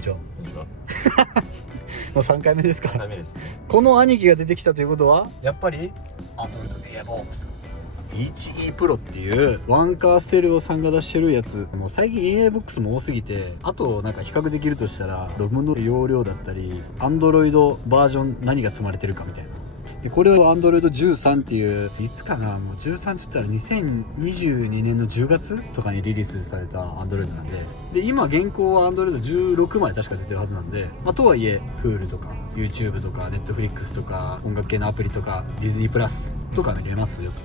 にちは。こんにちは。もう3回目ですか。ダメですね。この兄貴が出てきたということはやっぱり Android AirBox HE Pro っていうワンカーステレオさんが出してるやつ。もう最近 AirBox も多すぎて、あとなんか比較できるとしたらロムの容量だったり Android バージョン何が積まれてるかみたいな。でこれを Android 13っていう、いつかな、もう13って言ったら2022年の10月とかにリリースされた Android なんで、今現行は Android 16まで確か出てるはずなんで、とはいえ Hulu とか YouTube とか Netflix とか音楽系のアプリとか Disney プラスとか見れますよと。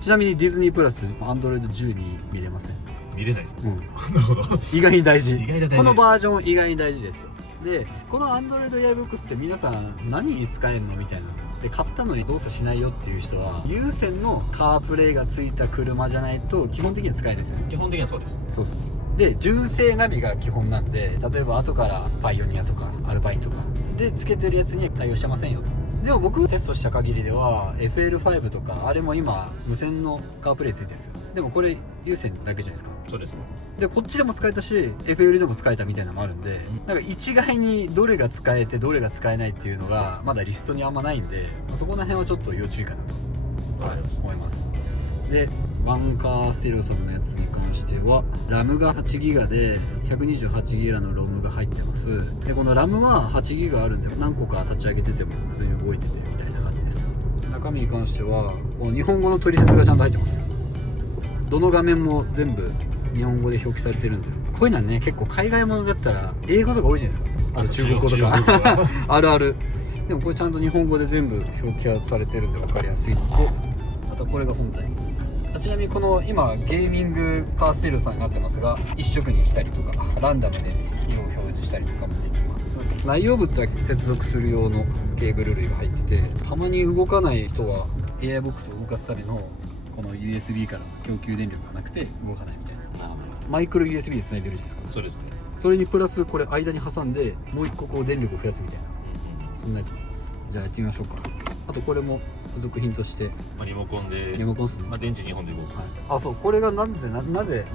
ちなみに Disney プラス Android 10に見れません。見れないですね。なるほど。意外に大事。意外と大事。このバージョン意外に大事ですよ。でこの Android AirBox って皆さん何に使えるのみたいな。で買ったのに動作しないよっていう人は、有線のカープレイがついた車じゃないと基本的には使えないですよね。基本的にはそうです。そうっす。で純正ナビが基本なんで、例えば後からパイオニアとかアルパインとかでつけてるやつには対応してませんよと。でも僕テストした限りでは FL5 とかあれも今無線のカープレイついてるんですよ。でもこれ有線だけじゃないですか。そうですね。でこっちでも使えたし FL でも使えたみたいなのもあるんで、なんか一概にどれが使えてどれが使えないっていうのがまだリストにあんまないんで、そこら辺はちょっと要注意かなと、思います。でワンカーステレオさんのやつに関しては RAM が 8GB で 128GB の ROM が入ってます。でこの RAM は 8GB あるんで何個か立ち上げてても普通に動いててみたいな感じです。中身に関してはこの日本語の取説がちゃんと入ってます。どの画面も全部日本語で表記されてるんで、こういうのはね結構海外ものだったら英語とか多いじゃないですか。あと中国語とかあるある。でもこれちゃんと日本語で全部表記されてるんで分かりやすいのと、あとこれが本体。ちなみにこの今ゲーミングカーステレオさんになってますが、一色にしたりとかランダムで色を表示したりとかもできます。内容物は接続する用のケーブル類が入ってて、たまに動かない人は AirBox を動かすためのこの USB からの供給電力がなくて動かないみたいな、マイクロ USB でつないでるじゃないですか。そうですね。それにプラスこれ間に挟んでもう一個こう電力を増やすみたいな、そんなやつもあります。じゃあやってみましょうか。あとこれも付属品としてリモコンで、リモコンっすね。電池2本で動く。あ、そう、これがなぜ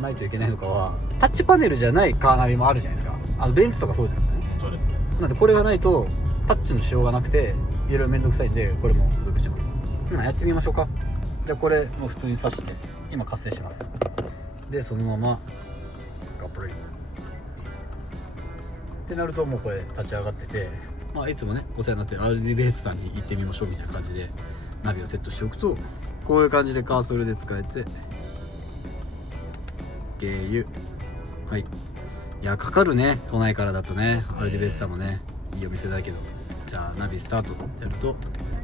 ないといけないのかは、タッチパネルじゃないカーナビもあるじゃないですか。ベンツとかそうじゃないですかね。そうですね。なんでこれがないとタッチの仕様がなくていろいろめんどくさいんで、これも付属してます。やってみましょうか。じゃあこれもう普通に挿して今活性します。でそのままガプリってなるともうこれ立ち上がってて、いつもねお世話になってる RD ベースさんに行ってみましょうみたいな感じでナビをセットしておくと、こういう感じでカーソルで使えて、経由、はい、いやかかるね、都内からだとね。RD ベースさんもねいいお店だけど、じゃあナビスタートってやると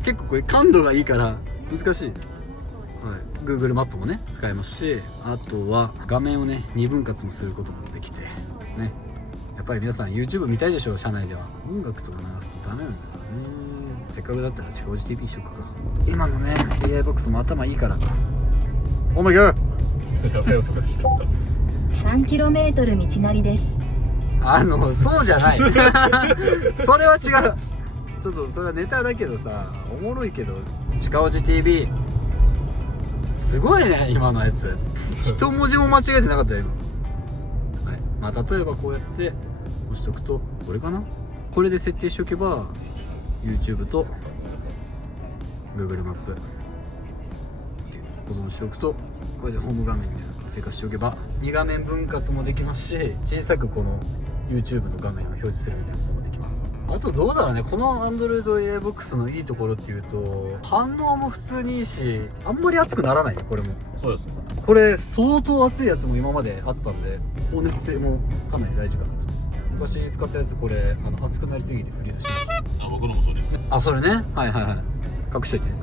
結構これ感度がいいから難しい。Google マップもね使えますし、あとは画面をね2分割もすることもできてね。やっぱり皆さん YouTube 見たいでしょ。車内では音楽とか流すとダメなんだからね。せっかくだったら地方 GTP にしよくか。今のね AirBox も頭いいから。オーマイガー。やばい音がした。3km 道なりです。そうじゃない。それは違う。ちょっとそれはネタだけどさ、おもろいけど。近尾路 TV すごいね今のやつ。一文字も間違えてなかったよ今。はい、例えばこうやって押しておくと、これかな、これで設定しておけば YouTube と Google マップ保存しておくと、これでホーム画面みたいなの追加しておけば2画面分割もできますし、小さくこの YouTube の画面を表示するみたいなこともできます。あとどうだろうね、この Android AirBox のいいところっていうと、反応も普通にいいし、あんまり熱くならないね。これもそうですね。これ相当熱いやつも今まであったんで、放熱性もかなり大事かなと。昔使ったやつこれ熱くなりすぎてフリーズしました。僕のもそうです。それね、はいはいはい、隠しといて。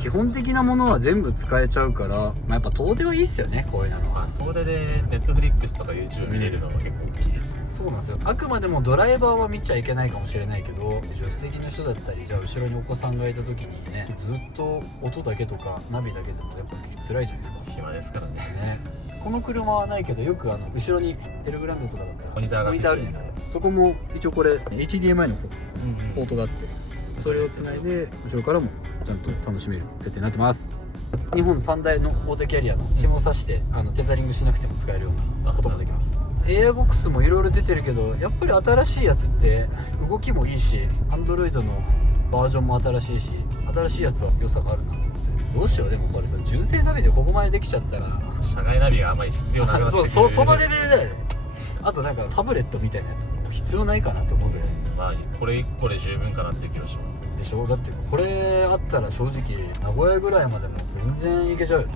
基本的なものは全部使えちゃうから、やっぱ遠出はいいっすよね、こういうのは。遠出で Netflix とか YouTube 見れるのは結構大きいです。そうなんですよ。あくまでもドライバーは見ちゃいけないかもしれないけど、助手席の人だったり、じゃあ後ろにお子さんがいた時にね、ずっと音だけとかナビだけでもやっぱ辛いじゃないですか。暇ですからね。この車はないけど、よく後ろにエルグランドとかだったらモニターがついてるあるじゃないですか。そこも一応これ HDMI のポートがあって、それをつないで後ろからもちゃんと楽しめる設定になってます。日本三大の大手キャリアの SIM を挿してテザリングしなくても使えるようなこともできます。AI ボックスもいろいろ出てるけど、やっぱり新しいやつって動きもいいし、 Android のバージョンも新しいし、新しいやつは良さがあるなと思って。どうしよう、でもこれさ、純正ナビでここまでできちゃったら社外ナビがあんまり必要なくなってくるそのレベルだよね。あとなんかタブレットみたいなやつも必要ないかなと思うぐらいまあこれ1個で十分かなっていう気がします。でしょ。だってこれあったら正直名古屋ぐらいまでも全然いけちゃうよ。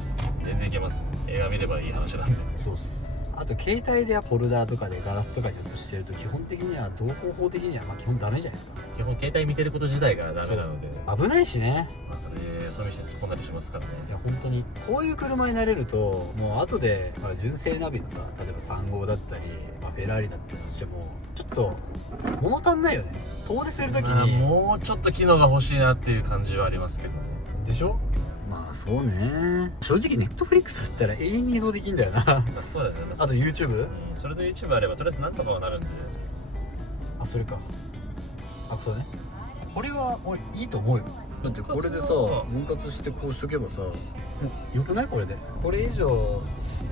全然いけます。映画見ればいい話なんで。そうっす。あと携帯でフォルダーとかでガラスとかに映してると基本的には同方法的にはまあ基本ダメじゃないですか。基本携帯見てること自体がダメなので、危ないしね。まあそれでそういう道突っ込んだりしますからね。いや本当にこういう車になれると、もう後でほら純正ナビのさ、例えば3号だったり、まあ、フェラーリだったりしてもちょっと物足んないよね。遠出するときまあに。もうちょっと機能が欲しいなっていう感じはありますけどね。でしょ。まあそうね。正直ネットフリックスだったら永遠に移動できんだよなまあそうですね。まあと YouTube？ それで YouTube あればとりあえずなんとかはなるんで。あ、それか。あ、そうね。これは俺いいと思うよ。だってこれでさ、分割してこうしとけばさ、もうよくない？これでこれ以上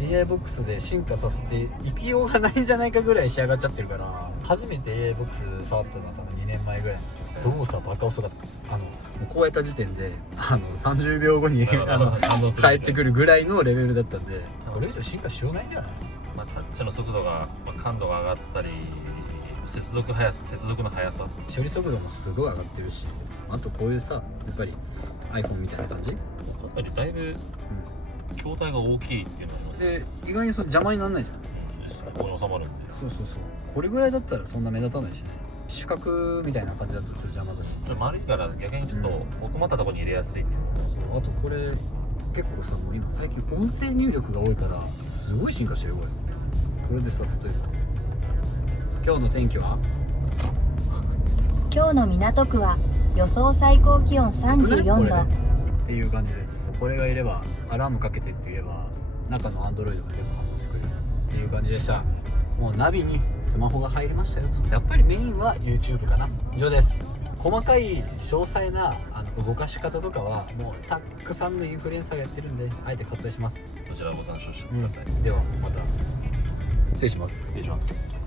AI ボックスで進化させていくようがないんじゃないかぐらい仕上がっちゃってるから。初めて AI ボックス触ったのは多分2年前ぐらいなんですよ。動作バカ遅かった。もうこうやった時点で30秒後に反応する帰ってくるぐらいのレベルだったんで、これ以上進化しようないんじゃない？まあタッチの速度が、まあ、感度が上がったり、接続の速さ、処理速度もすごい上がってるし、あとこういうさ、やっぱり iPhone みたいな感じ、やっぱりだいぶ筐体が大きいっていうのはで意外にその邪魔にならないじゃん。ここに収まるんで。そうそうそう。これぐらいだったらそんな目立たないしね。四角みたいな感じだとちょっと邪魔だし。ちょっと丸いから逆にちょっと奥まったところに入れやすいっていうのも。そう、あとこれ結構さ、もう今最近音声入力が多いからすごい進化してるよこれ。これでさ、例えば今日の天気は？今日の港区は予想最高気温34度。っていう感じです。これがいればアラームかけてって言えば中の Android が全部反応してくれるっていう感じでした。もうナビにスマホが入りましたよと。やっぱりメインは YouTube かな。以上です。細かい詳細な動かし方とかはもうたくさんのインフルエンサーがやってるんで、あえて割愛します。こちらご参照してください。ではまた失礼します。失礼します。